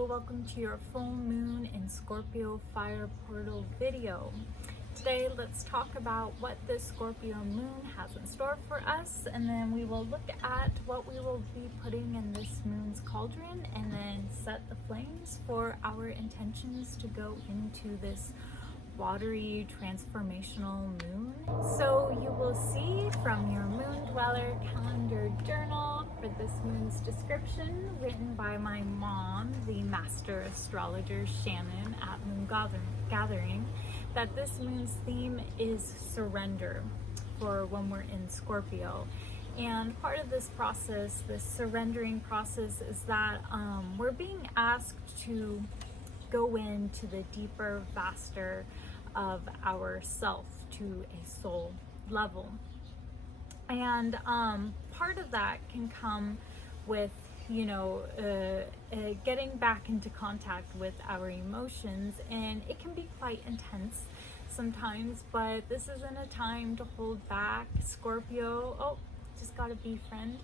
Hello, welcome to your full moon in Scorpio Fire Portal video. Today, let's talk about what this Scorpio moon has in store for us, and then we will look at what we will be putting in this moon's cauldron and then set the flames for our intentions to go into this watery transformational moon. So you will see from your moon dweller calendar journal for this moon's description, written by my mom, the master astrologer Shannon at Moon Gathering, that this moon's theme is surrender for when we're in Scorpio. And part of this process, this surrendering process, is that we're being asked to go into the deeper, vaster of our self to a soul level. And part of that can come with, getting back into contact with our emotions, and it can be quite intense sometimes, but this isn't a time to hold back. Scorpio, oh, just got a bee friend.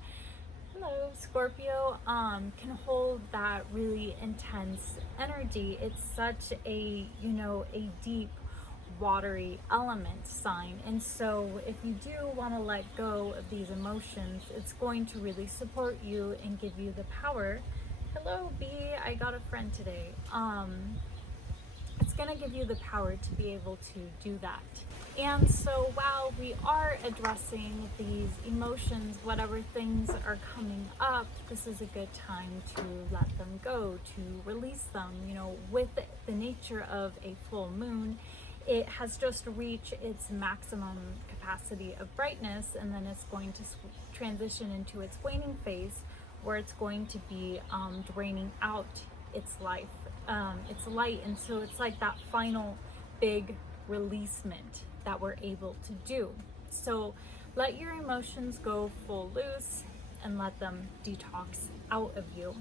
Hello, Scorpio can hold that really intense energy. It's such a deep, watery element sign, and so if you do want to let go of these emotions, it's going to really support you and give you the power. Hello, bee, I got a friend today. It's going to give you the power to be able to do that. And so while we are addressing these emotions, whatever things are coming up, this is a good time to let them go, to release them. With the nature of a full moon, it has just reached its maximum capacity of brightness, and then it's going to transition into its waning phase, where it's going to be draining out its life, its light. And so it's like that final big releasement that we're able to do. So let your emotions go full loose and let them detox out of you.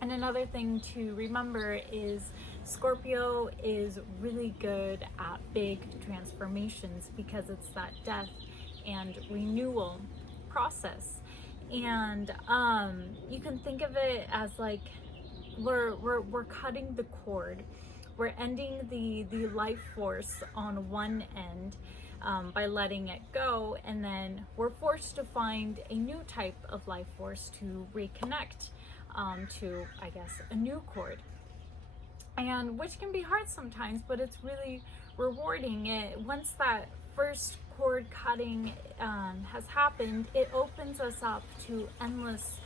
And another thing to remember is Scorpio is really good at big transformations because it's that death and renewal process. And you can think of it as like we're cutting the cord. We're ending the life force on one end by letting it go, and then we're forced to find a new type of life force to reconnect to, I guess, a new cord. And which can be hard sometimes, but it's really rewarding. Once that first cord cutting has happened, it opens us up to endless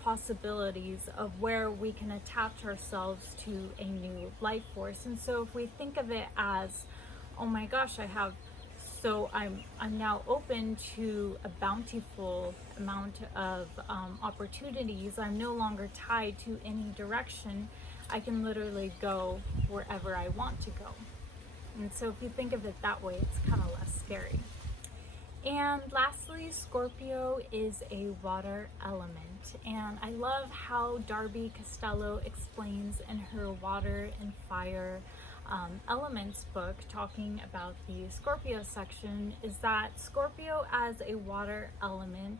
possibilities of where we can attach ourselves to a new life force. And so if we think of it as, oh my gosh, I'm now open to a bountiful amount of opportunities. I'm no longer tied to any direction. I can literally go wherever I want to go. And so if you think of it that way, it's kind of less scary. And lastly, Scorpio is a water element. And I love how Darby Costello explains in her Water and Fire Elements book, talking about the Scorpio section, is that Scorpio as a water element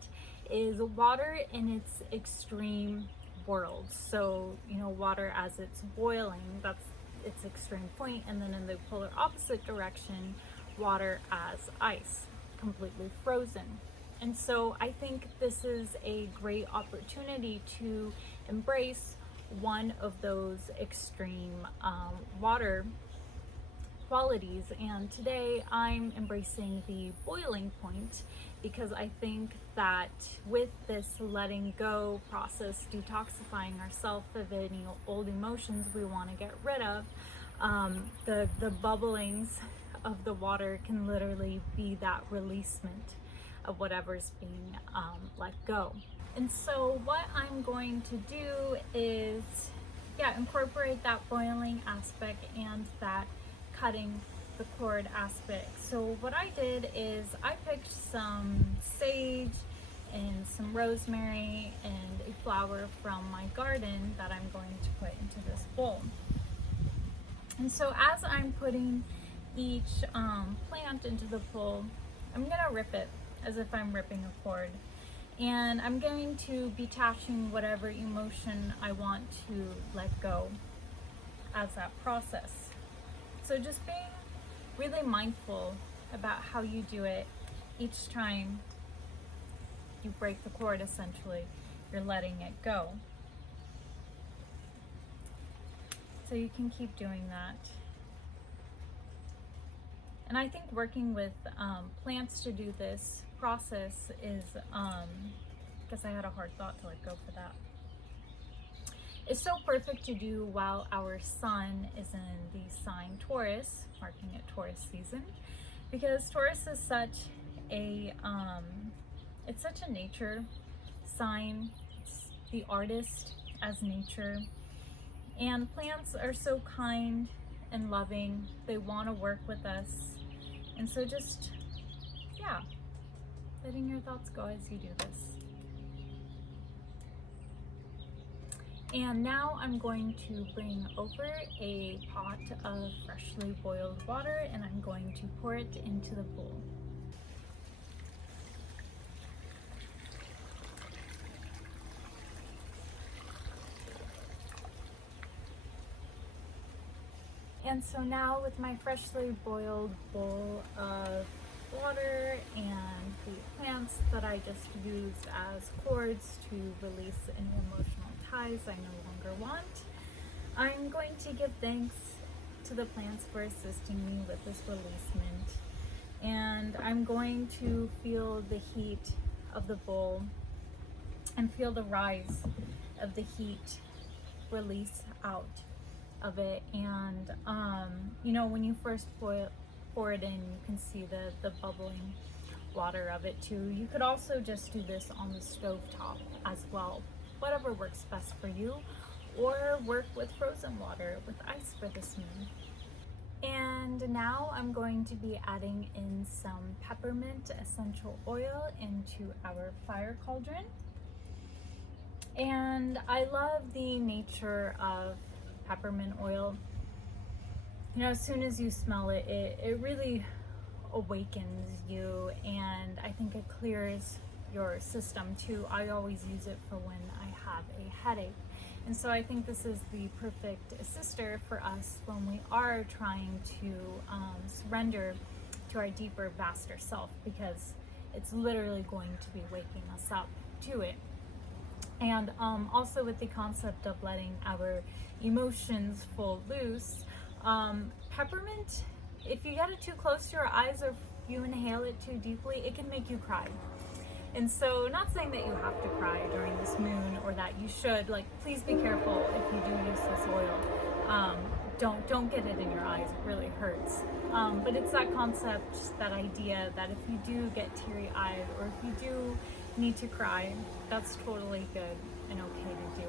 is water in its extreme world. So, water as it's boiling, that's its extreme point, and then in the polar opposite direction, water as ice, completely frozen. And so I think this is a great opportunity to embrace one of those extreme water qualities. And today I'm embracing the boiling point, because I think that with this letting go process, detoxifying ourselves of any old emotions we want to get rid of, the bubblings of the water can literally be that releasement of whatever's being let go. And so what I'm going to do is incorporate that boiling aspect and that cutting the cord aspect. So what I did is I picked some sage and some rosemary and a flower from my garden that I'm going to put into this bowl. And so as I'm putting each plant into the bowl, I'm gonna rip it as if I'm ripping a cord. And I'm going to be attaching whatever emotion I want to let go as that process. So just being really mindful about how you do it each time you break the cord, essentially, you're letting it go. So you can keep doing that. And I think working with plants to do this process is, because I had a hard thought to let go for that. It's so perfect to do while our sun is in the sign Taurus, marking it Taurus season, because Taurus is such a, it's such a nature sign. It's the artist as nature. And plants are so kind and loving. They want to work with us. And so just, yeah, letting your thoughts go as you do this. And now I'm going to bring over a pot of freshly boiled water, and I'm going to pour it into the bowl. And so now with my freshly boiled bowl of water and the plants that I just used as cords to release any emotional ties I no longer want, I'm going to give thanks to the plants for assisting me with this releasement. And I'm going to feel the heat of the bowl and feel the rise of the heat release out of it. And you know, when you first pour it in, you can see the bubbling water of it too. You could also just do this on the stove top as well, whatever works best for you, or work with frozen water with ice for this moon. And now I'm going to be adding in some peppermint essential oil into our fire cauldron. And I love the nature of peppermint oil. You know, as soon as you smell it, it really awakens you, and I think it clears your system too. I always use it for when I have a headache. And so I think this is the perfect assister for us when we are trying to surrender to our deeper, vaster self, because it's literally going to be waking us up to it. And also with the concept of letting our emotions fall loose, peppermint, if you get it too close to your eyes or if you inhale it too deeply, it can make you cry. And so, not saying that you have to cry during this moon or that you should, like, please be careful if you do use this oil. Don't get it in your eyes, it really hurts. But it's that concept, that idea that if you do get teary-eyed or if you do need to cry, that's totally good and okay to do.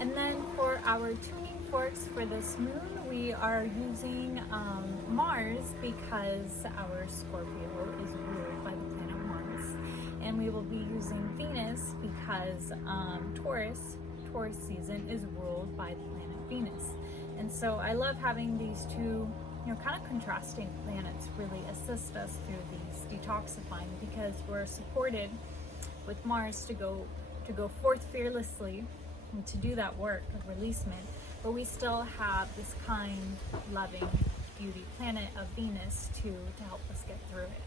And then for our tuning forks for this moon, we are using Mars, because our Scorpio is ruled by the planet Mars. And we will be using Venus because Taurus season is ruled by the planet Venus. And so I love having these two, you know, kind of contrasting planets really assist us through these detoxifying, because we're supported with Mars to go forth fearlessly and to do that work of releasement, but we still have this kind, loving, beauty planet of Venus to help us get through it.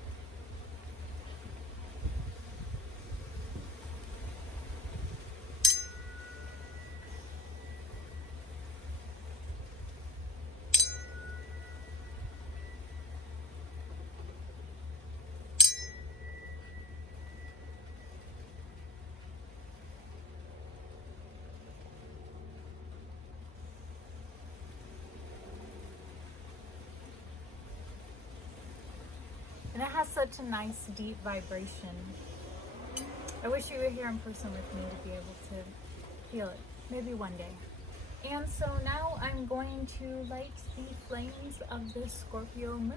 And it has such a nice deep vibration. I wish you were here in person with me to be able to feel it. Maybe one day. And so now I'm going to light the flames of the Scorpio moon.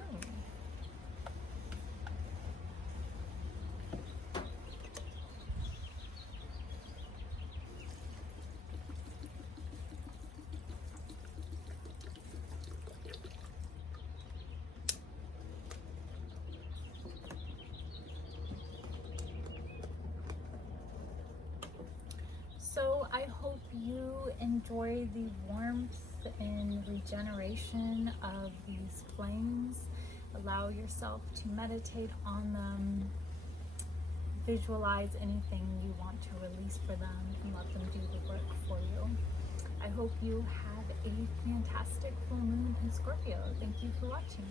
So I hope you enjoy the warmth and regeneration of these flames. Allow yourself to meditate on them. Visualize anything you want to release for them and let them do the work for you. I hope you have a fantastic full moon in Scorpio. Thank you for watching.